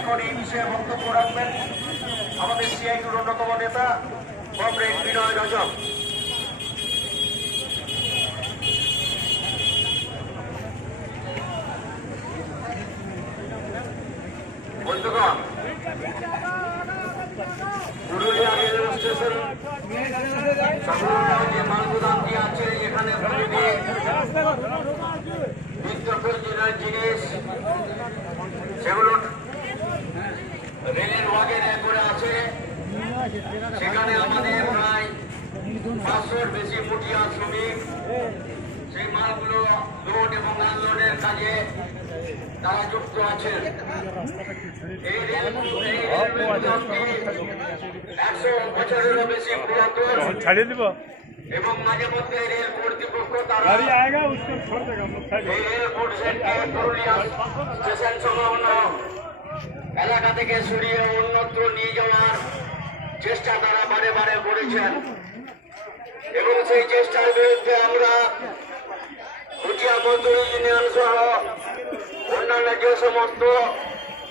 এখন এই বিষয়ে বক্তব্য রাখবেন আমাদের সিআইটির অন্যতম নেতা কমরেড বিনয় রজক। বন্ধুগণ, পুরুলিয়া রেল স্টেশন সংলগ্ন যে মালগুদামটি আছে, এখানে নিত্য প্রয়োজনীয় জিনিস সেগুলো রেলের ওয়াগনে করে আছে। সেখানে আমাদের প্রায় 500-র বেশি মুঠিয়া শ্রমিক সেই মালগুলো লোড এবং আনলোডের কাজে তারা যুক্ত আছেন। এই রেলওয়ে গুদামটি 100 বছরেরও বেশি পুরাতন এবং মাঝে মধ্যে রেল কর্তৃপক্ষ তারা এই রেলপোর্ট সেটকে পুরুলিয়া স্টেশন সংলগ্ন এলাকা থেকে সরিয়ে অন্যত্র নিয়ে যাওয়ার চেষ্টা তারা বারে বারে করেছেন এবং সেই চেষ্টার বিরুদ্ধে আমরা কুটিয়া মজদুর ইউনিয়ন সহ অন্যান্য যে সমস্ত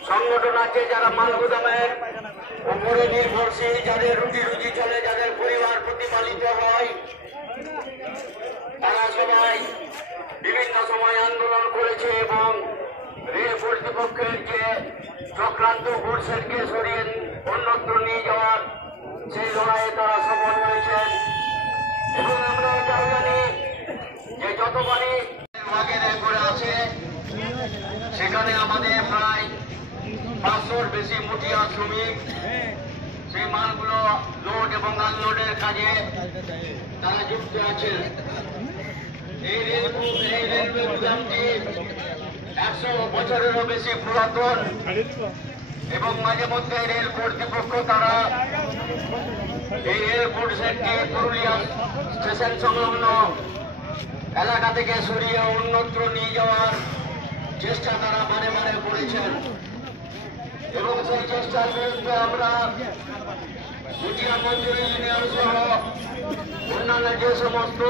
সংগঠন আছে যারা মালগুদামের উপরে নির্ভরশীল, যাদের রুটি রুজি চলে, যাদের পরিবার প্রতিপালিত হয়, তারা সবাই বিভিন্ন সময় আন্দোলন করেছে এবং রেল কর্তৃপক্ষের যে চক্রান্ত গুডসেটকে সরিয়ে অন্যত্র নিয়ে যাওয়ার সেই লড়াইয়ে তারা সফল হয়েছেন। এবং আমরা এটাও জানি যে যতবারই ওয়াগনে করে আছে সেখানে আমাদের প্রায় 500-র বেশি মুঠিয়া শ্রমিক সেই মালগুলো লোড এবং আনলোডের কাজে তারা যুক্ত আছেন। এই রেলওয়ে গুদামটি 100 বছরেরও বেশি পুরাতন এবং মাঝে মধ্যে রেল কর্তৃপক্ষ তারা এই রেলপোর্ট সেটকে পুরুলিয়া স্টেশন সংলগ্ন এলাকা থেকে সরিয়ে অন্যত্র নিয়ে যাওয়ার চেষ্টা তারা বারে বারে করেছেন এবং সেই চেষ্টার বিরুদ্ধে আমরা কুটিয়া মজদুর ইউনিয়ন সহ অন্যান্য যে সমস্ত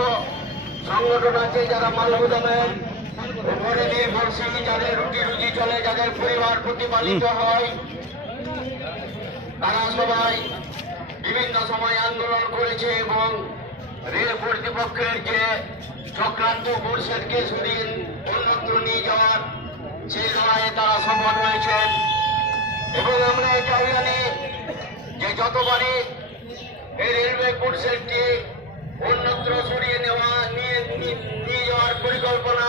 সংগঠন আছে যারা মালগুদামের উপরে নির্ভরশীল, যাদের রুটি রুজি চলে, যাদের পরিবার প্রতিপালিত হয়, তারা সবাই বিভিন্ন সময় আন্দোলন করেছে এবং রেল কর্তৃপক্ষের যে চক্রান্ত গুডসেটকে সরিয়ে অন্যত্র নিয়ে যাওয়ার সেই লড়াইয়ে তারা সফল হয়েছেন। এবং আমরা এটাও জানি যে যতবারই এই রেলওয়ে গুডসেটটি অন্যত্র সরিয়ে নিয়ে যাওয়ার পরিকল্পনা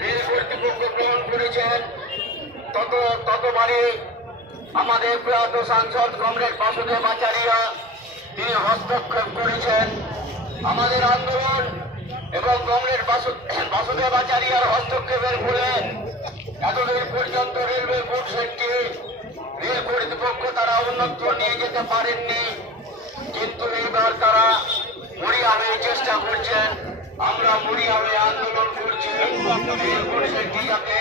রেল কর্তৃপক্ষ গ্রহণ করেছেন, ততবারই আমাদের প্রয়াত সাংসদ কমরেড বাসুদেব আচার্য তিনি হস্তক্ষেপ করেছেন। আমাদের আন্দোলন এবং কমরেড বাসুদেব আচার্যের হস্তক্ষেপের ফলে এতদিন পর্যন্ত রেলওয়ে গুডসেটটি রেল কর্তৃপক্ষ তারা অন্যত্র নিয়ে যেতে পারেননি, কিন্তু এইবার তারা মরিয়া হয়ে চেষ্টা করছেন। আমরা মরিয়া হয়ে আন্দোলন করছি রেল গুডসেটটি যাতে